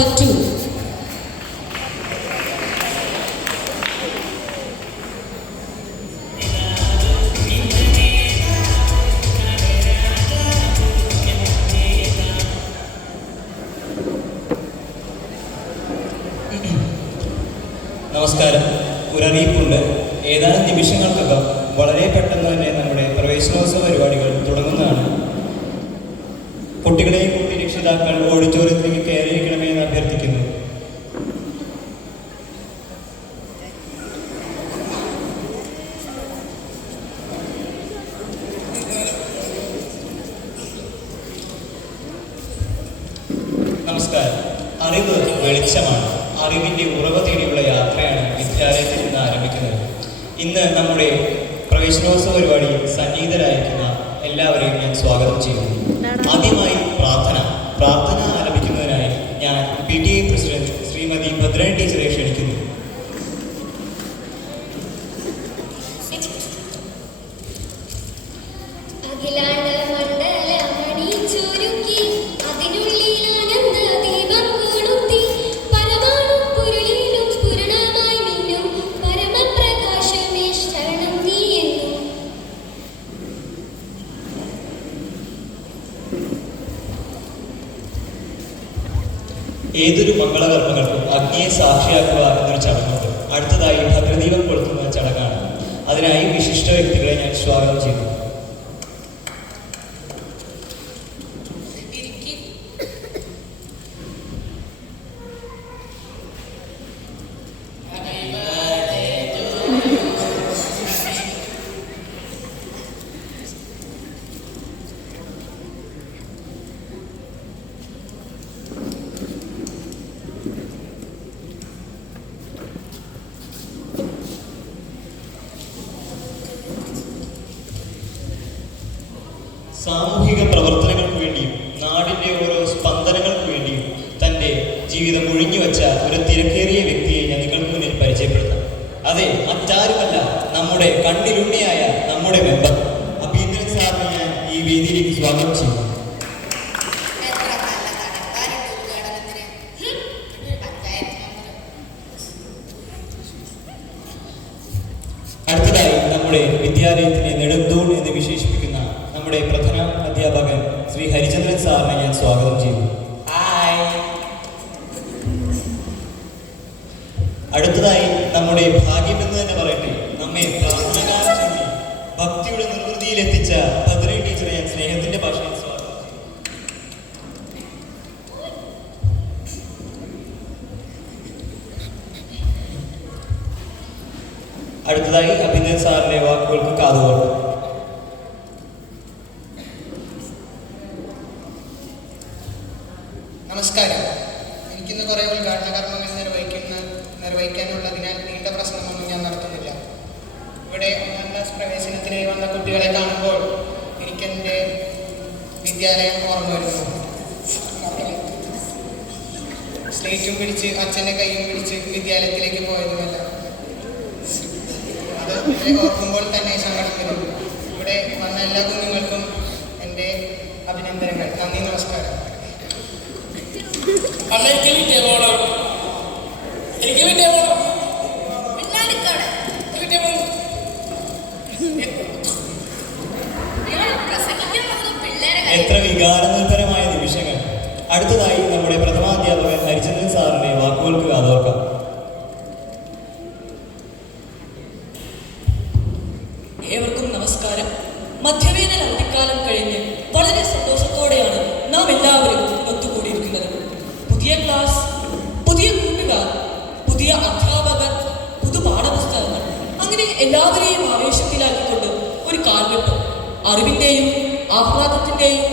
number 2. നമസ്കാരം. ഒരറിയിപ്പുണ്ട്. ഏതാനും നിമിഷങ്ങൾക്കകം വളരെ പെട്ടെന്ന് തന്നെ നമ്മുടെ പ്രവേശനോത്സവ പരിപാടികൾ തുടങ്ങുന്നതാണ്. കുട്ടികളെയും കൂട്ടി രക്ഷിതാക്കൾ ഓഡിറ്റോറിയത്തിലേക്ക് കയറിയിരിക്കണമെന്ന് അഭ്യർത്ഥിക്കുന്നു. നമസ്കാരം. അറിവ് വെളിച്ചമാണ്. അറിവിൻ്റെ ഉറവ തേടിയുള്ള യാത്രയാണ് വിദ്യാലയത്തിൽ നിന്ന് ആരംഭിക്കുന്നത്. ഇന്ന് നമ്മുടെ പ്രവേശനോത്സവ പരിപാടിയിൽ സന്നിഹിതരായിരിക്കുന്ന എല്ലാവരെയും ഞാൻ സ്വാഗതം ചെയ്യുന്നു. ആദ്യമായി പ്രാർത്ഥന ആരംഭിക്കുന്നതിനായി ഞാൻ PTA പ്രസിഡന്റ് ശ്രീമതി ഭദ്രൻ ടീച്ചറെ ക്ഷണിക്കുന്നു. ഏതൊരു മംഗളകർമ്മങ്ങൾക്കും അഗ്നിയെ സാക്ഷിയാക്കുക എന്നൊരു ചടങ്ങുണ്ട്. അടുത്തതായി ഭദ്രദീപം കൊളുത്തുന്ന ചടങ്ങാണ്. അതിനായി വിശിഷ്ട വ്യക്തികളെ ഞാൻ സ്വാഗതം ചെയ്യുന്നു. സാമൂഹിക പ്രവർത്തനങ്ങൾക്ക് വേണ്ടിയും നാടിൻ്റെ ഓരോ സ്പന്ദനങ്ങൾക്ക് വേണ്ടിയും തൻ്റെ ജീവിതം ഒഴിഞ്ഞുവെച്ച ഒരു തിരക്കേറിയ വ്യക്തിയെ ഞാൻ നിങ്ങൾക്ക് മുന്നിൽ പരിചയപ്പെടുത്താം. അതെ, മറ്റാരുമല്ല, നമ്മുടെ കണ്ണിലുണ്ണിയായ നമ്മുടെ മെമ്പർ അഭീന്ദ്രൻ സാറിനെ ഞാൻ ഈ വേദിയിലേക്ക് സ്വാഗതം ചെയ്യുന്നു. അടുത്തതായി നമ്മുടെ വിദ്യാലയത്തിനെ നെടുന്തൂൺ എന്ന് വിശേഷിപ്പിക്കുന്ന നമ്മുടെ പ്രധാന അധ്യാപകൻ ശ്രീ ഹരിചന്ദ്രൻ സാറിനെ ഞാൻ സ്വാഗതം ചെയ്യുന്നു. അടുത്തതായി നമ്മുടെ ഭാഗ്യമെന്ന് തന്നെ പറയട്ടെ, നമ്മെ പ്രാർത്ഥനകാലം ചൊല്ലി ഭക്തിയുടെ നിർവൃതിയിൽ എത്തിച്ച ഭദ്രൻ ടീച്ചറെ ഞാൻ സ്നേഹത്തിന്റെ ഭാഷയിൽ സ്വാഗതം ചെയ്യുന്നു. അടുത്തതായി അഭിനന്ദൻ സാറിന്റെ വാക്കുകൾക്ക് കാതുകോർക്കും. നമസ്കാരം. എനിക്കിന്ന് കുറേ ഉദ്ഘാടന കർമ്മങ്ങൾ നിർവഹിക്കാനുള്ളതിനാൽ നീണ്ട പ്രശ്നമൊന്നും ഞാൻ നടത്തുന്നില്ല. ഇവിടെ 1ാം ക്ലാസ് പ്രവേശനത്തിനായി വന്ന കുട്ടികളെ കാണുമ്പോൾ എനിക്കെൻ്റെ വിദ്യാലയം ഓർമ്മ വരുന്നു. സ്ലേറ്റും പിടിച്ച് അച്ഛൻ്റെ കൈയും പിടിച്ച് വിദ്യാലയത്തിലേക്ക് പോയതുമല്ല. അത് ഓർക്കുമ്പോൾ തന്നെ സങ്കടം വരും. ഇവിടെ വന്ന എല്ലാ കുഞ്ഞുങ്ങൾക്കും എൻ്റെ അഭിനന്ദനങ്ങൾ. നന്ദി, നമസ്കാരം. എത്ര വികാരനിർഭരമായ നിമിഷങ്ങൾ. അടുത്തതായി നമ്മുടെ പ്രഥമാധ്യാപകൻ ഹരിചന്ദ്രൻ സാറിന്റെ വാക്കുകൾക്ക് കാതോർക്കാം. ഏവർക്കും നമസ്കാരം. മധ്യവേനൽ അവധിക്കാലം കഴിഞ്ഞ് വളരെ സന്തോഷത്തോടെയാണ് നാം എല്ലാവരും ഒത്തുകൂടിയിരിക്കുന്നത്. പുതിയ ക്ലാസ്, പുതിയ കൂട്ടുകാർ, പുതിയ അധ്യാപകർ, പുതുപാഠപുസ്തകങ്ങൾ, അങ്ങനെ എല്ലാവരെയും ആവേശത്തിലാക്കിക്കൊണ്ട് ഒരു കാൽവെപ്പ്, അറിവിൻ്റെയും ആഹ്ലാദത്തിൻ്റെയും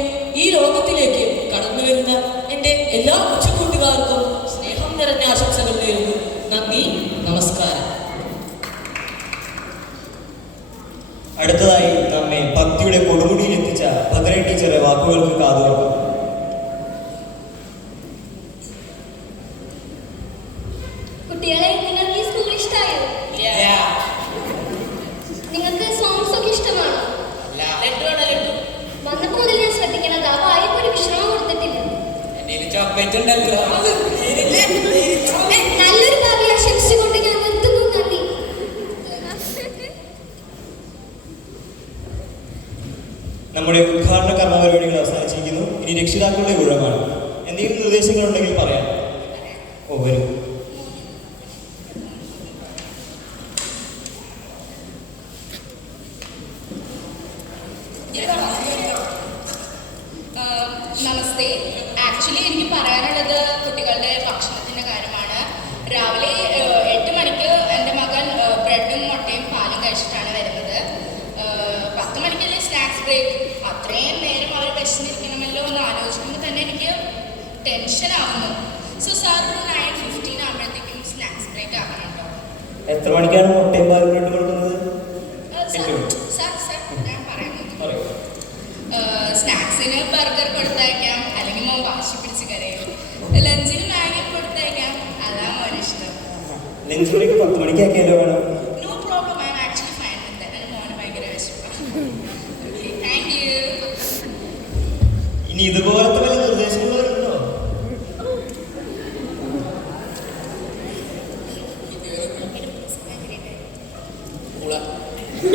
ഈ ലോകത്തിലേക്ക് കടന്നു വരുന്ന എൻ്റെ എല്ലാ കൊച്ചുകൂട്ടുകാർക്കും സ്നേഹം നിറഞ്ഞ ആശംസകൾ നേരുന്നു. നന്ദി, നമസ്കാരം. അടുത്തതായി നമ്മെ ഭക്തിയുടെ കൊടുമുടിയിൽ എത്തിച്ച ഭദ്രൻ ടീച്ചറെ വാക്കുകൾക്ക് കാതുകോർക്കാം. കുട്ടികളെ, നിങ്ങൾക്ക് ഈ സ്കൂൾ ഇഷ്ടമായോ? നിങ്ങൾക്ക് സോങ്സ് ഒക്കെ ഇഷ്ടമാണോ? വന്നപ്പോൾ മുതൽ ഞാൻ ശ്രദ്ധിക്കണത് ആ വായിക്ക് ഒരു വിശ്രമം കൊടുത്തിട്ടില്ല. ചോക്ലേറ്റ് ഉണ്ടല്ലോ അത് നല്ലൊരു ഭാവി ആശംസിച്ചുകൊണ്ട് ഞാൻ നിർത്തുന്നു. നന്ദി. നമ്മുടെ ഉദ്ഘാടന കർമ്മപരിപാടികൾ അവസാനിച്ചിരിക്കുന്നു. ഇനി രക്ഷിതാക്കളുടെ ഊഴമാണ്. എന്തെങ്കിലും നിർദ്ദേശങ്ങളുണ്ടെങ്കിൽ പറയാം. ഓ വരൂ. നമസ്തേ. ആക്ച്വലി എനിക്ക് പറയാനുള്ളത് കുട്ടികളുടെ ഭക്ഷണത്തിൻ്റെ കാര്യമാണ്. രാവിലെ 8 മണിക്ക് എൻ്റെ മകൻ ബ്രെഡും മുട്ടയും പാലും കഴിച്ചിട്ടാണ് വരുന്നത്. 10 മണിക്കല്ലേ സ്നാക്സ് ബ്രേക്ക്. അത്രയും നേരം അവർ വിശന്നിരിക്കണമല്ലോ എന്ന് ആലോചിക്കുമ്പോൾ തന്നെ എനിക്ക് ടെൻഷൻ ആവുന്നു. സോ സാർ ഒരു 9:15 ആകുമ്പോഴത്തേക്കും സ്നാക്സ് ബ്രേക്ക് ആക്കണം കേട്ടോ. എത്ര മണിക്കാണ് മുട്ടയും പാലും ബ്രെഡ് കൊടുക്കുന്നത്? സാർ ഞാൻ പറയുന്നത് സ്നാക്സിന് ബർഗർ കൊടുത്തയക്കാം, അല്ലെങ്കിൽ മോൻ വാശി പിടിച്ച് കരയും. ലഞ്ചിന് മാഗി കൊടുത്തയക്കാം, അതാ മോന് ഇഷ്ടം. ലഞ്ച് ബ്രേക്ക് 10 മണിക്കാക്കിയാലോ വേണം? No problem, I am actually fine with that. എൻ്റെ മോന് ഭയങ്കര വിശപ്പാണ്. Okay, thank you. ഇനി ഇതുപോലത്തെ വല്ല നിർദ്ദേശങ്ങളുണ്ടോ?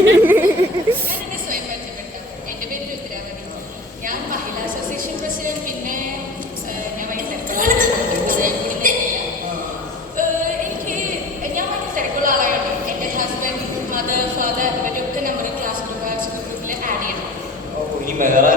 ഞാൻ എന്നെ സ്വയം പരിചയപ്പെടുത്താം. എൻ്റെ പേര് രുദ്രാവതി. ഞാൻ മഹിളാ അസോസിയേഷൻ പ്രസിഡന്റ്. പിന്നെ ഞാൻ ഭയങ്കര തിരക്കുള്ള ആളാണ്. എൻ്റെ ഹസ്ബൻഡ്, മദർ, ഫാദർ ഇവരൊക്കെ നമ്മുടെ ക്ലാസ് ഗ്രൂപ്പിൽ ആഡ് ചെയ്യണം. ഇനി വേറെ